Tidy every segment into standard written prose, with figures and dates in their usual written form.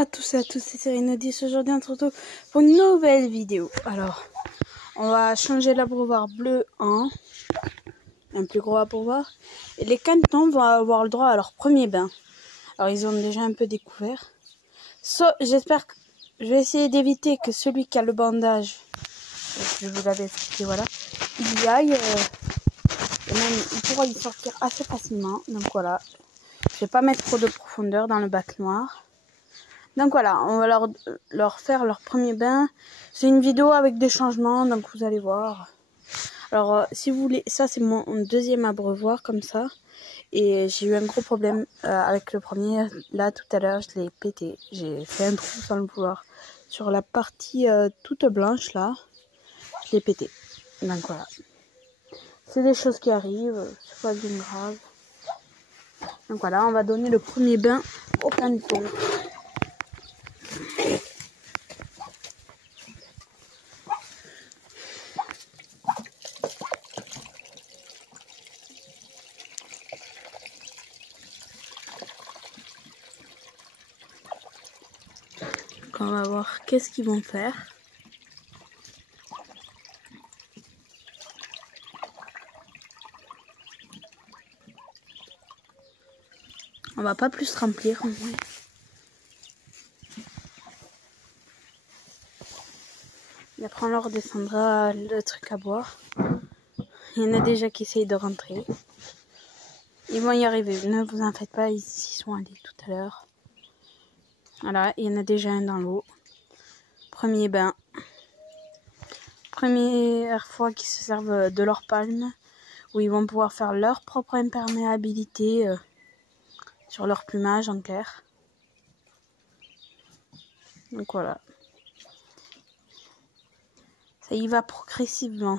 à tous et à toutes, c'est Cérinodis. Aujourd'hui on se retrouve pour une nouvelle vidéo. Alors, on va changer l'abreuvoir bleu en un plus gros abreuvoir. Et les canetons vont avoir le droit à leur premier bain. Alors ils ont déjà un peu découvert. J'espère que je vais essayer d'éviter que celui qui a le bandage, je vous l'avais expliqué, voilà, il y aille. Et même il pourra y sortir assez facilement. Donc voilà, je vais pas mettre trop de profondeur dans le bac noir. Donc voilà, on va leur faire leur premier bain. C'est une vidéo avec des changements, donc vous allez voir. Alors si vous voulez, ça c'est mon deuxième abreuvoir comme ça. Et j'ai eu un gros problème avec le premier. Là tout à l'heure je l'ai pété. J'ai fait un trou sans le vouloir. Sur la partie toute blanche là, je l'ai pété. Donc voilà. C'est des choses qui arrivent, c'est pas bien grave. Donc voilà, on va donner le premier bain au caneton. On va voir qu'est-ce qu'ils vont faire. On va pas plus remplir en vrai. Et après on leur descendra le truc à boire. Il y en a déjà qui essayent de rentrer. Ils vont y arriver, ne vous en faites pas, ils y sont allés tout à l'heure. Voilà, il y en a déjà un dans l'eau. Premier bain. Première fois qu'ils se servent de leur palme, où ils vont pouvoir faire leur propre imperméabilité sur leur plumage en clair. Donc voilà. Ça y va progressivement.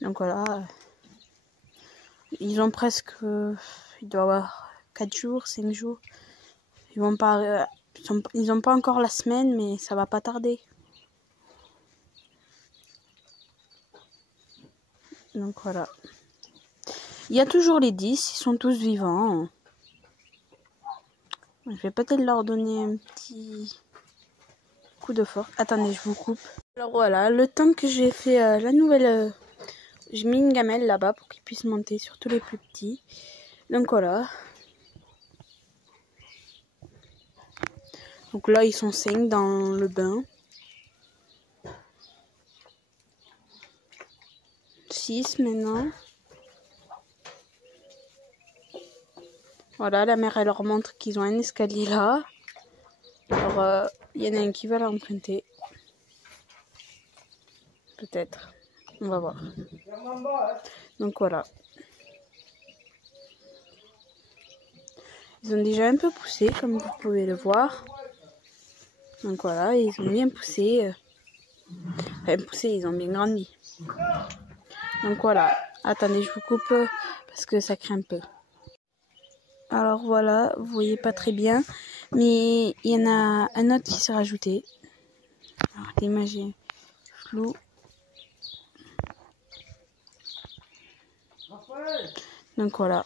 Donc voilà. Ils ont presque... il doit y avoir 4 jours, 5 jours. Ils vont pas... ils ont pas encore la semaine, mais ça va pas tarder. Donc voilà. Il y a toujours les 10, ils sont tous vivants. Je vais peut-être leur donner un petit coup de force. Attendez, je vous coupe. Alors voilà, le temps que j'ai fait la nouvelle... j'ai mis une gamelle là-bas pour qu'ils puissent monter, surtout les plus petits. Donc voilà. Donc là, ils sont 5 dans le bain. 6 maintenant. Voilà, la mère elle leur montre qu'ils ont un escalier là. Alors, il y en a un qui va l'emprunter. Peut-être. On va voir. Donc voilà. Ils ont déjà un peu poussé, comme vous pouvez le voir. Donc voilà, ils ont bien poussé. Enfin, poussé, ils ont bien grandi. Donc voilà. Attendez, je vous coupe parce que ça craint un peu. Alors voilà, vous voyez pas très bien, mais il y en a un autre qui s'est rajouté. Alors l'image est floue. Donc voilà.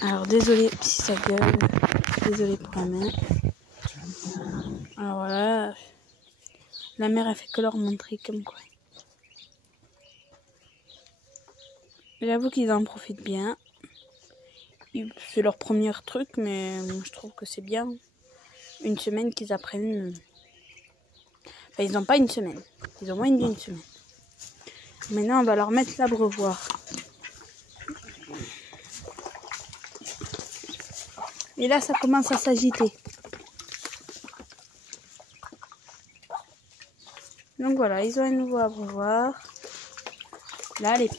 Alors désolé si ça gueule, désolé pour la main. Alors voilà, la mère a fait que leur montrer comme quoi. J'avoue qu'ils en profitent bien. C'est leur premier truc, mais je trouve que c'est bien. Une semaine qu'ils apprennent. Enfin, ils n'ont pas une semaine. Ils ont moins d'une semaine. Maintenant, on va leur mettre l'abreuvoir. Et là, ça commence à s'agiter. Donc voilà, ils ont un nouveau abreuvoir. Là, les...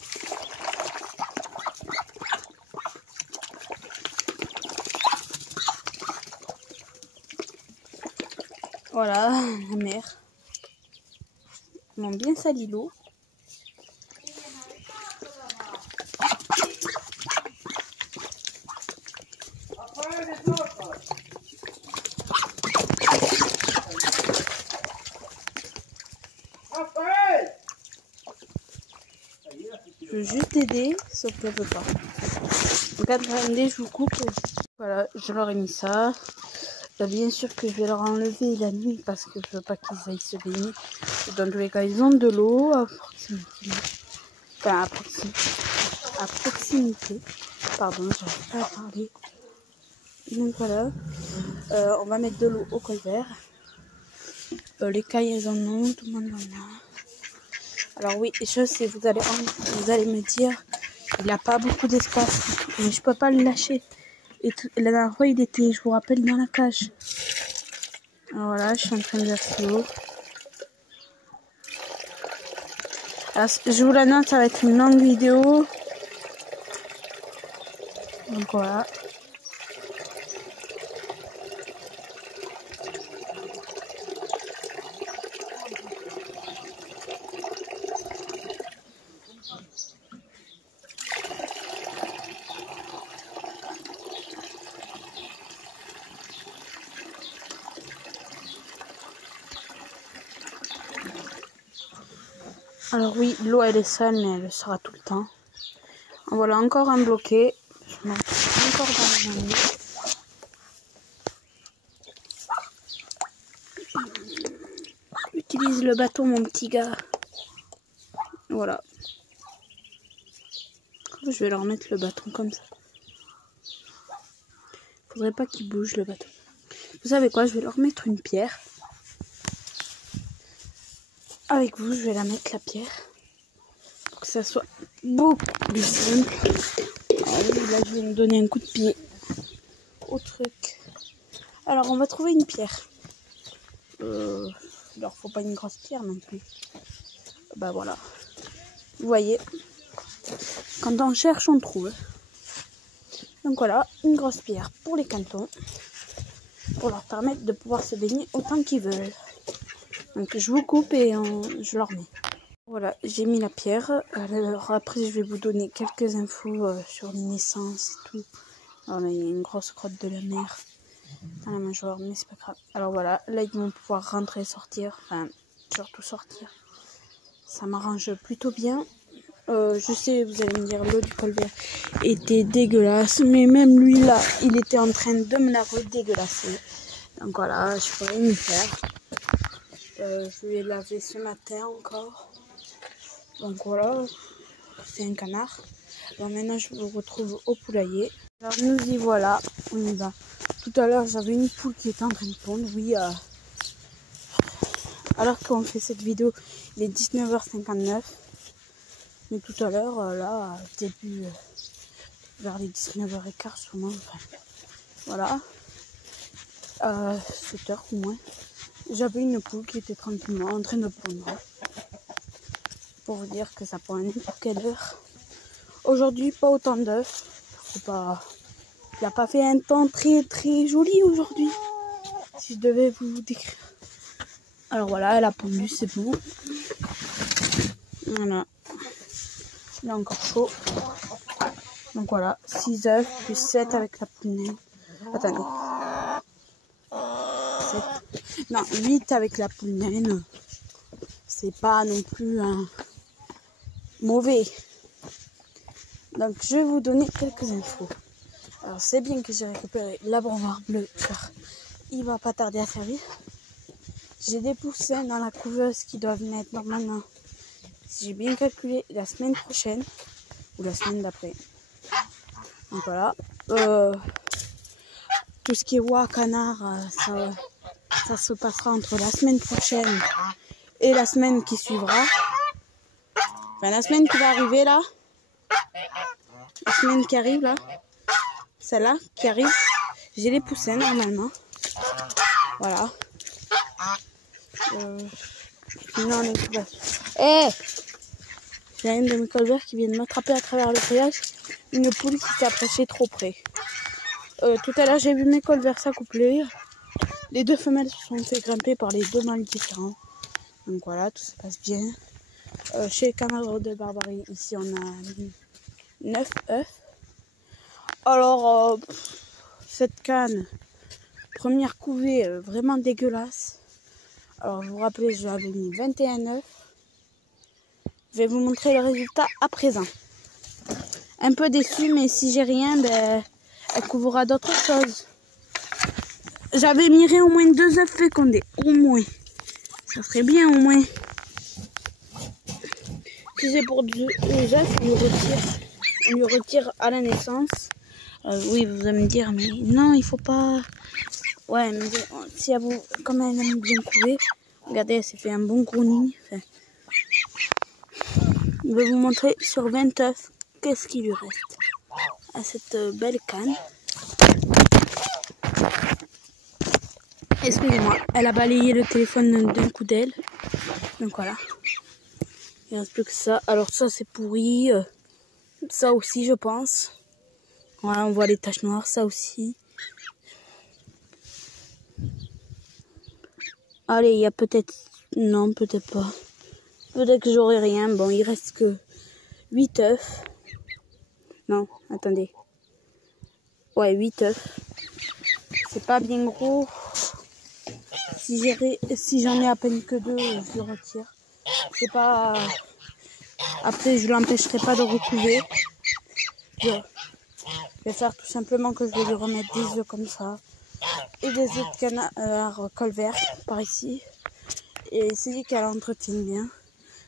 Voilà, la mère. Ils m'ont bien sali l'eau. Je veux juste aider, sauf qu'elle veut pas. Donc attendez, je vous coupe. Voilà, je leur ai mis ça. Là, bien sûr que je vais leur enlever la nuit parce que je veux pas qu'ils aillent se baigner. Dans tous les cas, ils ont de l'eau à proximité. Enfin, à proximité. Pardon, j'arrive pas à parler. Donc voilà, on va mettre de l'eau au colvert. Les cailles, elles en ont, tout le monde en a. Alors oui, je sais, vous allez me dire, il n'a pas beaucoup d'espace, mais je peux pas le lâcher. Et la dernière fois, il était, je vous rappelle, dans la cage. Alors voilà, je suis en train de verser l'eau. Alors, je vous l'annonce, ça va être une longue vidéo. Donc voilà. Alors oui, l'eau elle est sale, mais elle le sera tout le temps. Voilà, encore un bloqué. Je mets encore dans le lit. Utilise le bâton, mon petit gars. Voilà. Je vais leur mettre le bâton comme ça. Faudrait pas qu'il bouge le bâton. Vous savez quoi? Je vais leur mettre une pierre. Avec vous, je vais la mettre la pierre. Pour que ça soit beaucoup plus simple. Alors oui, là, je vais me donner un coup de pied au truc. Alors, on va trouver une pierre. Il leur faut pas une grosse pierre non plus. Bah voilà. Vous voyez, quand on cherche, on trouve. Donc voilà, une grosse pierre pour les cantons. Pour leur permettre de pouvoir se baigner autant qu'ils veulent. Donc je vous coupe et je leur mets. Voilà, j'ai mis la pierre. Alors après, je vais vous donner quelques infos sur les naissances et tout. Alors là, il y a une grosse crotte de la mer dans la mâchoire, mais c'est pas grave. Alors voilà, là, ils vont pouvoir rentrer et sortir. Enfin, surtout sortir. Ça m'arrange plutôt bien. Je sais, vous allez me dire, l'eau du colvert était dégueulasse. Mais même lui, là, il était en train de me la redégueulasser. Donc voilà, je pourrais m'y faire. Je lui ai lavé ce matin encore. Donc voilà, c'est un canard. Alors maintenant, je vous retrouve au poulailler. Alors nous y voilà, on y va. Tout à l'heure, j'avais une poule qui était en train de pondre. Oui, alors qu'on fait cette vidéo, il est 19h59. Mais tout à l'heure, là, début, vers les 19h15, sûrement. Enfin, voilà. 7h ou moins. J'avais une poule qui était tranquillement en train de pondre. Pour vous dire que ça prend n'importe quelle heure. Aujourd'hui, pas autant d'œufs. C'est pas... Il n'a pas fait un temps très très joli aujourd'hui. Si je devais vous décrire. Alors voilà, elle a pondu, c'est bon. Voilà. Il est encore chaud. Donc voilà, 6 œufs plus 7 avec la poule naine. Attendez. 7. Non, 8 avec la poule naine. C'est pas non plus mauvais. Donc je vais vous donner quelques infos. Alors c'est bien que j'ai récupéré l'abreuvoir bleu car il va pas tarder à servir. J'ai des poussins dans la couveuse qui doivent naître normalement, si j'ai bien calculé, la semaine prochaine ou la semaine d'après. Donc voilà. Tout ce qui est oie, canard, ça se passera entre la semaine prochaine et la semaine qui suivra. Enfin la semaine qui va arriver là. La semaine qui arrive là. Celle-là qui arrive. J'ai les poussins normalement. Voilà. Sinon les couverts. J'ai une de mes colverts qui vient de m'attraper à travers le feuillage. Une poule qui s'est approchée trop près. Tout à l'heure j'ai vu mes colverts s'accoupler. Les deux femelles se sont fait grimper par les deux mâles différents. Donc voilà, tout se passe bien. Chez les canards de Barbarie, ici on a 9 œufs. Alors, cette canne, première couvée, vraiment dégueulasse. Alors, vous vous rappelez, j'avais mis 21 œufs. Je vais vous montrer le résultat à présent. un peu déçue, mais si j'ai rien, ben, elle couvrira d'autres choses. J'avais miré au moins 2 œufs fécondés, au moins. Ça serait bien au moins. Si c'est pour 2 œufs, on lui retire à la naissance. Oui, vous allez me dire, mais non, il faut pas. Ouais, mais si elle vous, comme elle aime bien couver, regardez, elle s'est fait un bon gros nid. Enfin, je vais vous montrer sur 20 œufs qu'est-ce qu'il lui reste à cette belle canne. Excusez-moi, elle a balayé le téléphone d'un coup d'aile. Donc voilà. Il ne reste plus que ça. Alors ça c'est pourri. Ça aussi je pense. Voilà, on voit les taches noires, ça aussi. Allez, il y a peut-être... Non, peut-être pas. Peut-être que j'aurai rien. Bon, il reste que 8 œufs. Non, attendez. Ouais, 8 œufs. C'est pas bien gros. Si j'en ai à peine que 2, je le retire. C'est pas... Après, je l'empêcherai pas de recouver. Je vais faire tout simplement que je vais lui remettre des œufs comme ça. Et des œufs de canard colvert par ici. Et essayer qu'elle entretienne bien.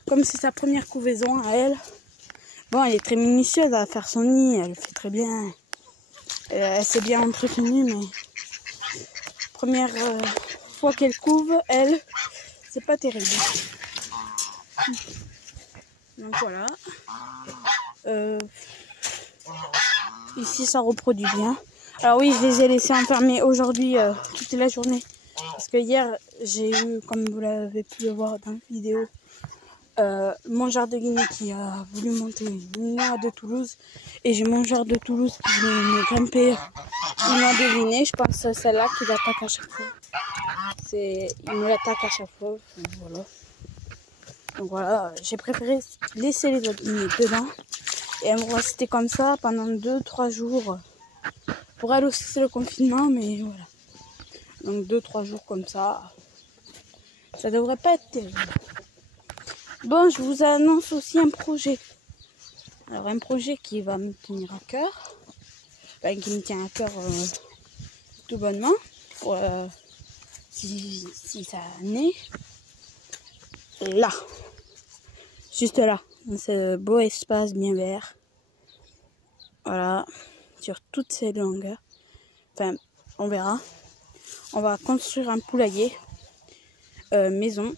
Comme c'est sa première couvaison à elle. Bon, elle est très minutieuse à faire son nid. Elle le fait très bien. Elle s'est bien entretenue, mais... Première fois qu'elle couve, elle, c'est pas terrible. Donc voilà. Ici, ça reproduit bien. Alors oui, je les ai laissés enfermer aujourd'hui toute la journée. Parce que hier, j'ai eu, comme vous l'avez pu le voir dans la vidéo, mon jardinier qui a voulu monter une noix de Toulouse. Et j'ai mon jardin de Toulouse qui voulait me grimper une noix de Guinée. Je pense que c'est celle-là qui l'attaque à chaque fois. Il me l'attaque à chaque fois. Voilà. Donc voilà, j'ai préféré laisser les autres Guinées dedans. Et elles vont rester comme ça pendant 2-3 jours. Pour elle aussi, c'est le confinement, mais voilà. Donc 2-3 jours comme ça. Ça devrait pas être terrible. Bon, je vous annonce aussi un projet. Alors un projet qui va me tenir à cœur. Enfin, qui me tient à cœur tout bonnement. Pour, si ça naît. Là. Juste là. Dans ce beau espace bien vert. Voilà. Sur toutes ces longueurs. Enfin, on verra. On va construire un poulailler maison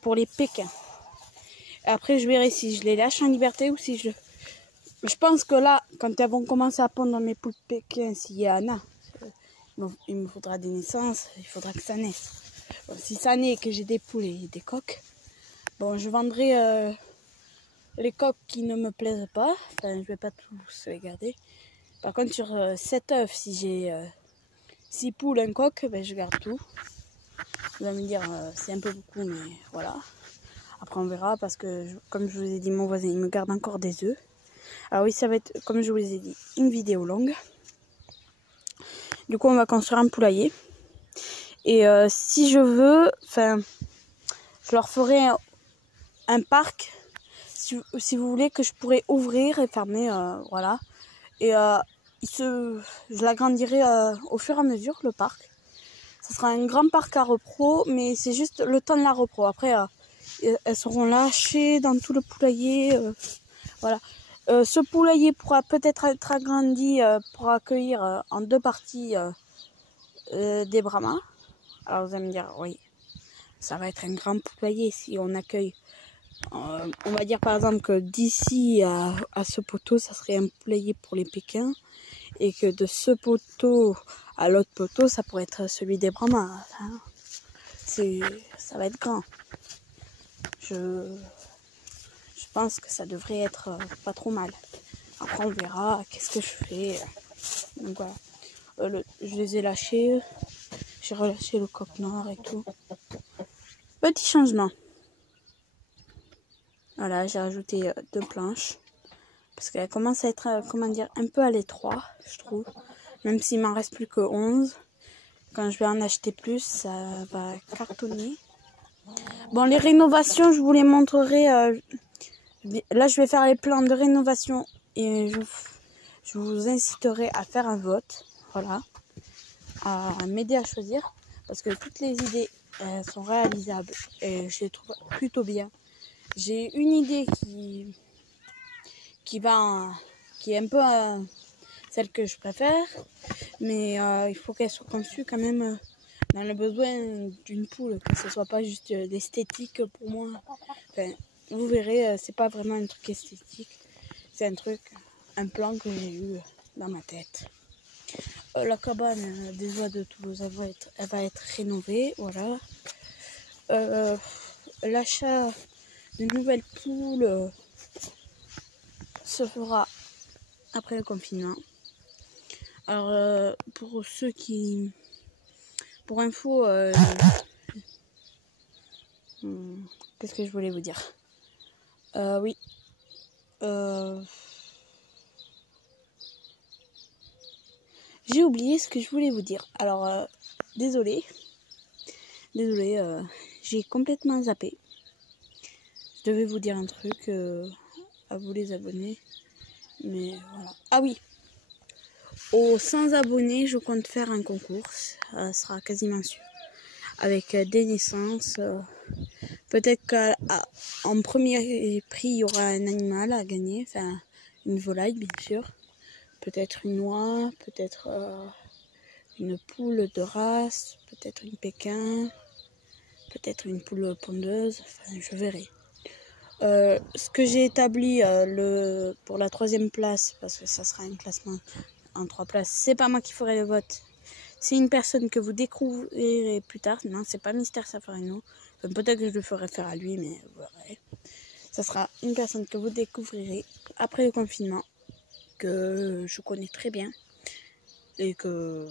pour les pékins. Après, je verrai si je les lâche en liberté ou si je... Je pense que là, quand elles vont commencer à pondre mes poules pékins, s'il y en a, il me faudra des naissances, il faudra que ça naisse. Bon, si ça naît et que j'ai des poules et des coques, bon, je vendrai les coques qui ne me plaisent pas. Enfin, je vais pas tous les garder. Par contre, sur 7 œufs, si j'ai 6 poules, un coq, ben, je garde tout. Vous allez me dire, c'est un peu beaucoup, mais voilà. Après, on verra parce que, comme je vous ai dit, mon voisin, il me garde encore des œufs. Alors oui, ça va être, comme je vous ai dit, une vidéo longue. Du coup, on va construire un poulailler. Et si je veux, enfin, je leur ferai un parc, si vous voulez, que je pourrais ouvrir et fermer, voilà. Et je l'agrandirai au fur et à mesure, le parc. Ce sera un grand parc à repro, mais c'est juste le temps de la repro. Après, elles seront lâchées dans tout le poulailler. Voilà. Ce poulailler pourra peut-être être agrandi pour accueillir en 2 parties des brahmas. Alors vous allez me dire, oui, ça va être un grand poulailler si on accueille. On va dire par exemple que d'ici à ce poteau, ça serait un poulailler pour les pékins. Et que de ce poteau à l'autre poteau, ça pourrait être celui des brahmas. Hein. Ça va être grand. Je pense que ça devrait être pas trop mal. Après, on verra qu'est-ce que je fais. Donc voilà. Je les ai lâchés. J'ai relâché le coq noir et tout. Petit changement. Voilà, j'ai rajouté 2 planches. Parce qu'elle commence à être, comment dire, un peu à l'étroit, je trouve. Même s'il m'en reste plus que 11. Quand je vais en acheter plus, ça va cartonner. Bon, les rénovations, je vous les montrerai. Là, je vais faire les plans de rénovation Et je vous inciterai à faire un vote, voilà, à m'aider à choisir, parce que toutes les idées sont réalisables et je les trouve plutôt bien. J'ai une idée qui est un peu celle que je préfère, mais il faut qu'elle soit conçue quand même dans le besoin d'une poule, que ce soit pas juste d'esthétique pour moi. Enfin, vous verrez, c'est pas vraiment un truc esthétique, c'est un plan que j'ai eu dans ma tête. La cabane des oies de Toulouse, elle va être rénovée, voilà. L'achat de nouvelles poules se fera après le confinement. Alors, pour ceux qui... Pour info, qu'est-ce que je voulais vous dire? Oui. J'ai oublié ce que je voulais vous dire. Alors, désolé, j'ai complètement zappé. Je devais vous dire un truc à vous les abonnés, mais voilà. Ah oui, aux 100 abonnés, je compte faire un concours, ça sera quasiment sûr, avec des naissances. Peut-être qu'en premier prix, il y aura un animal à gagner, enfin une volaille bien sûr, peut-être une oie, peut-être une poule de race, peut-être une Pékin, peut-être une poule pondeuse, enfin je verrai. Ce que j'ai établi pour la 3e place, parce que ça sera un classement en 3 places, c'est pas moi qui ferai le vote. C'est une personne que vous découvrirez plus tard. Non, c'est pas Mister Safarino. Enfin, peut-être que je le ferai faire à lui, mais vous verrez. Ça sera une personne que vous découvrirez après le confinement, que je connais très bien et que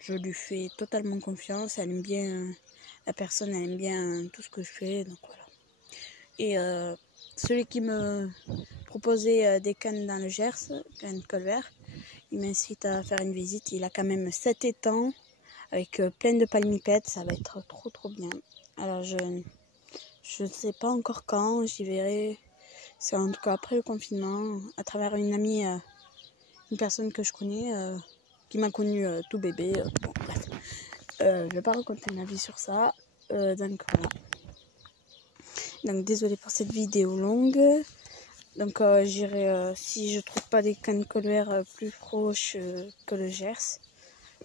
je lui fais totalement confiance. Elle aime bien la personne, elle aime bien tout ce que je fais, donc voilà. Et celui qui me proposait des cannes dans le Gers, cannes Colvert, il m'incite à faire une visite. Il a quand même 7 étangs avec plein de palmipèdes, ça va être trop bien. Alors je ne sais pas encore quand, j'y verrai. C'est en tout cas après le confinement, à travers une amie, une personne que je connais, qui m'a connu tout bébé. Bon, bref. Je vais pas raconter ma vie sur ça. Donc voilà. Donc désolé pour cette vidéo longue. Donc j'irai, si je trouve pas des cannes Colvert plus proches que le Gers,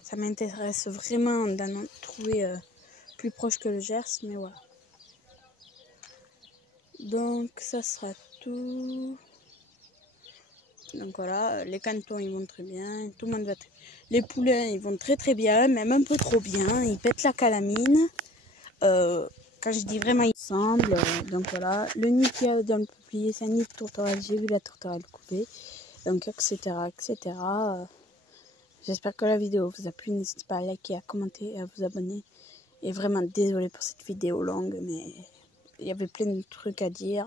ça m'intéresse vraiment d'en trouver plus proche que le Gers, mais voilà. Donc ça sera tout. Donc voilà, les cantons ils vont très bien, tout le monde va les poulains ils vont très bien, même un peu trop bien, ils pètent la calamine. Quand je dis vraiment ils semblent, donc voilà. Le nid qu'il y a dans le peuplier, c'est un nid de tourterelle, j'ai vu la tourterelle couper, donc etc. J'espère que la vidéo vous a plu, n'hésitez pas à liker, à commenter et à vous abonner. Et vraiment désolé pour cette vidéo longue, mais il y avait plein de trucs à dire,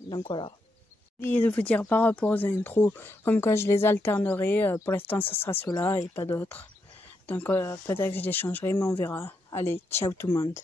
donc voilà. J'ai oublié de vous dire par rapport aux intros, comme quoi je les alternerai, pour l'instant ça sera ceux-là et pas d'autres. Donc peut-être que je les changerai, mais on verra. Allez, ciao tout le monde.